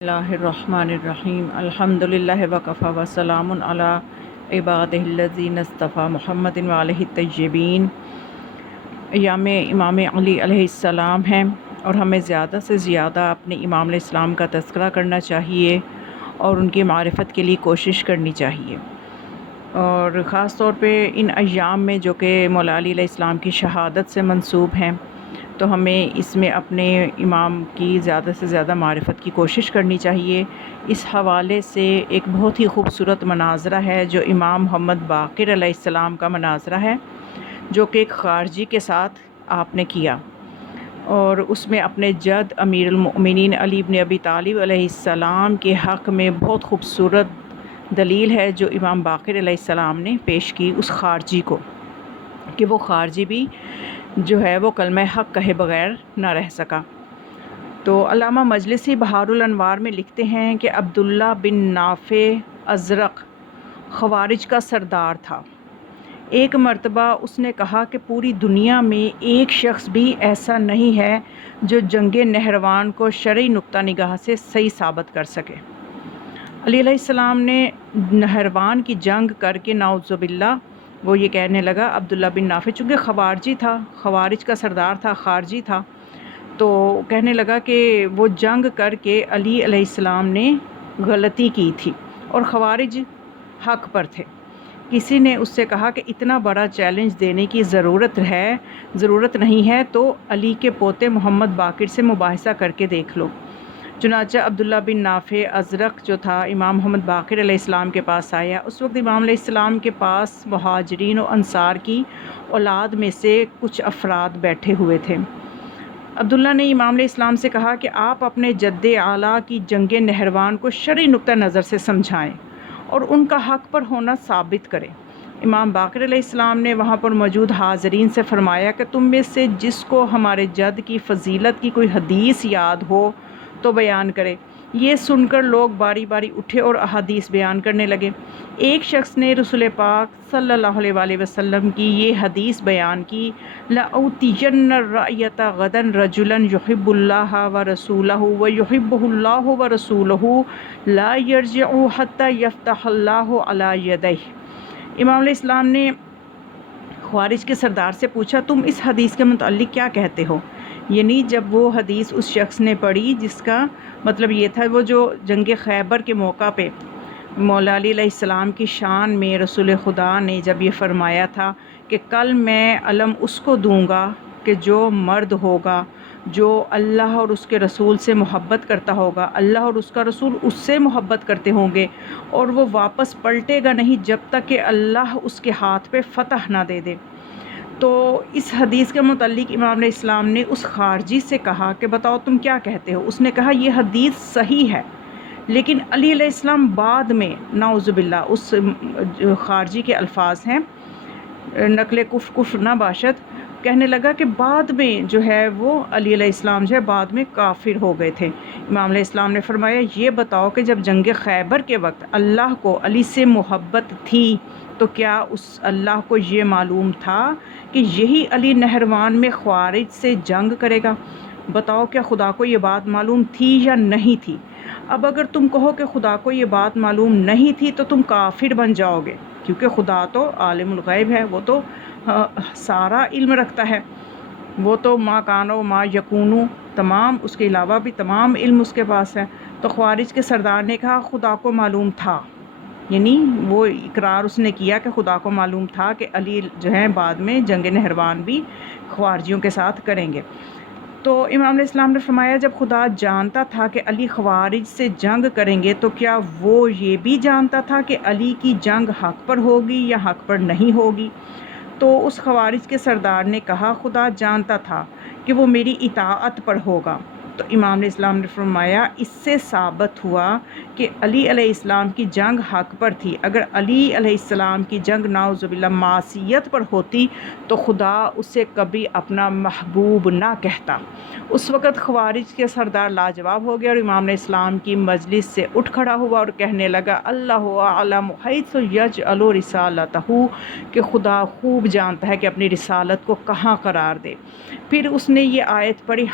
اللہ الرحمن الرحیم الحمدللہ وکفی وسلام علی عبادہ الذین اصطفی محمد وآلہ الطیبین۔ ایام امام علی علیہ السلام ہیں اور ہمیں زیادہ سے زیادہ اپنے امام علیہ السلام کا تذکرہ کرنا چاہیے اور ان کی معرفت کے لیے کوشش کرنی چاہیے، اور خاص طور پہ ان ایام میں جو کہ مولا علی علیہ السلام کی شہادت سے منسوب ہیں، تو ہمیں اس میں اپنے امام کی زیادہ سے زیادہ معرفت کی کوشش کرنی چاہیے۔ اس حوالے سے ایک بہت ہی خوبصورت مناظرہ ہے جو امام محمد باقر علیہ السلام کا مناظرہ ہے، جو کہ ایک خارجی کے ساتھ آپ نے کیا، اور اس میں اپنے جد امیر المؤمنین علی بن ابی طالب علیہ السلام کے حق میں بہت خوبصورت دلیل ہے جو امام باقر علیہ السلام نے پیش کی اس خارجی کو، کہ وہ خارجی بھی جو ہے وہ کلمہ حق کہے بغیر نہ رہ سکا۔ تو علامہ مجلسی بہار الانوار میں لکھتے ہیں کہ عبداللہ بن نافع ازرق خوارج کا سردار تھا۔ ایک مرتبہ اس نے کہا کہ پوری دنیا میں ایک شخص بھی ایسا نہیں ہے جو جنگ نہروان کو شرعی نقطہ نگاہ سے صحیح ثابت کر سکے۔ علی علیہ السلام نے نہروان کی جنگ کر کے نعوذ باللہ، وہ یہ کہنے لگا عبداللہ بن نافع چونکہ خوارجی تھا، خوارج کا سردار تھا، خارجی تھا، تو کہنے لگا کہ وہ جنگ کر کے علی علیہ السلام نے غلطی کی تھی اور خوارج حق پر تھے۔ کسی نے اس سے کہا کہ اتنا بڑا چیلنج دینے کی ضرورت نہیں ہے، تو علی کے پوتے محمد باقر سے مباحثہ کر کے دیکھ لو۔ چنانچہ عبداللہ بن نافع ازرق جو تھا امام محمد باقر علیہ السلام کے پاس آیا۔ اس وقت امام علیہ السلام کے پاس مہاجرین و انصار کی اولاد میں سے کچھ افراد بیٹھے ہوئے تھے۔ عبداللہ نے امام علیہ السلام سے کہا کہ آپ اپنے جد اعلیٰ کی جنگ نہروان کو شرعی نقطہ نظر سے سمجھائیں اور ان کا حق پر ہونا ثابت کریں۔ امام باقر علیہ السلام نے وہاں پر موجود حاضرین سے فرمایا کہ تم میں سے جس کو ہمارے جد کی فضیلت کی کوئی حدیث یاد ہو تو بیان کرے۔ یہ سن کر لوگ باری باری اٹھے اور احادیث بیان کرنے لگے۔ ایک شخص نے رسول پاک صلی اللہ علیہ وآلہ وسلم کی یہ حدیث بیان کی، لَأُوتِيَنَّ الرَّأْيَةَ غَدًا رَجُلًا يُحِبُّ اللَّهَ وَرَسُولَهُ وَيُحِبُّهُ اللَّهُ وَرَسُولُهُ لَا يَرْجِعُ حَتَّى يَفْتَحَ اللَّهُ عَلَى يَدَيْهِ۔ امام علیہ السلام نے خوارج کے سردار سے پوچھا تم اس حدیث کے متعلق کیا کہتے ہو؟ یعنی جب وہ حدیث اس شخص نے پڑھی جس کا مطلب یہ تھا، وہ جو جنگ خیبر کے موقع پہ مولا علی علیہ السلام کی شان میں رسول خدا نے جب یہ فرمایا تھا کہ کل میں علم اس کو دوں گا کہ جو مرد ہوگا، جو اللہ اور اس کے رسول سے محبت کرتا ہوگا، اللہ اور اس کا رسول اس سے محبت کرتے ہوں گے، اور وہ واپس پلٹے گا نہیں جب تک کہ اللہ اس کے ہاتھ پہ فتح نہ دے دے۔ تو اس حدیث کے متعلق امام علیہ السلام نے اس خارجی سے کہا کہ بتاؤ تم کیا کہتے ہو؟ اس نے کہا یہ حدیث صحیح ہے، لیکن علی علیہ السلام بعد میں نعوذ باللہ، اس خارجی کے الفاظ ہیں نقل کفر نہ باشد، کہنے لگا کہ بعد میں جو ہے وہ علی علیہ السلام جو ہے بعد میں کافر ہو گئے تھے۔ امام علیہ السلام نے فرمایا یہ بتاؤ کہ جب جنگ خیبر کے وقت اللہ کو علی سے محبت تھی تو کیا اس اللہ کو یہ معلوم تھا کہ یہی علی نہروان میں خوارج سے جنگ کرے گا؟ بتاؤ کیا خدا کو یہ بات معلوم تھی یا نہیں تھی؟ اب اگر تم کہو کہ خدا کو یہ بات معلوم نہیں تھی تو تم کافر بن جاؤ گے، کیونکہ خدا تو عالم الغیب ہے، وہ تو سارا علم رکھتا ہے، وہ تو ما کان و ما یکون، تمام اس کے علاوہ بھی تمام علم اس کے پاس ہے۔ تو خوارج کے سردار نے کہا خدا کو معلوم تھا، یعنی وہ اقرار اس نے کیا کہ خدا کو معلوم تھا کہ علی جو ہے بعد میں جنگ نہروان بھی خوارجیوں کے ساتھ کریں گے۔ تو امام علیہ السلام نے فرمایا جب خدا جانتا تھا کہ علی خوارج سے جنگ کریں گے تو کیا وہ یہ بھی جانتا تھا کہ علی کی جنگ حق پر ہوگی یا حق پر نہیں ہوگی؟ تو اس خوارج کے سردار نے کہا خدا جانتا تھا کہ وہ میری اطاعت پر ہوگا۔ تو امام علیہ السلام نے فرمایا اس سے ثابت ہوا کہ علی علیہ السلام کی جنگ حق پر تھی۔ اگر علی علیہ السلام کی جنگ نعوذ باللہ معصیت پر ہوتی تو خدا اسے کبھی اپنا محبوب نہ کہتا۔ اس وقت خوارج کے سردار لاجواب ہو گیا اور امام علیہ السلام کی مجلس سے اٹھ کھڑا ہوا اور کہنے لگا اللہ اعلم حیث یجعل رسالتہ، کہ خدا خوب جانتا ہے کہ اپنی رسالت کو کہاں قرار دے۔ پھر اس نے یہ آیت پڑھی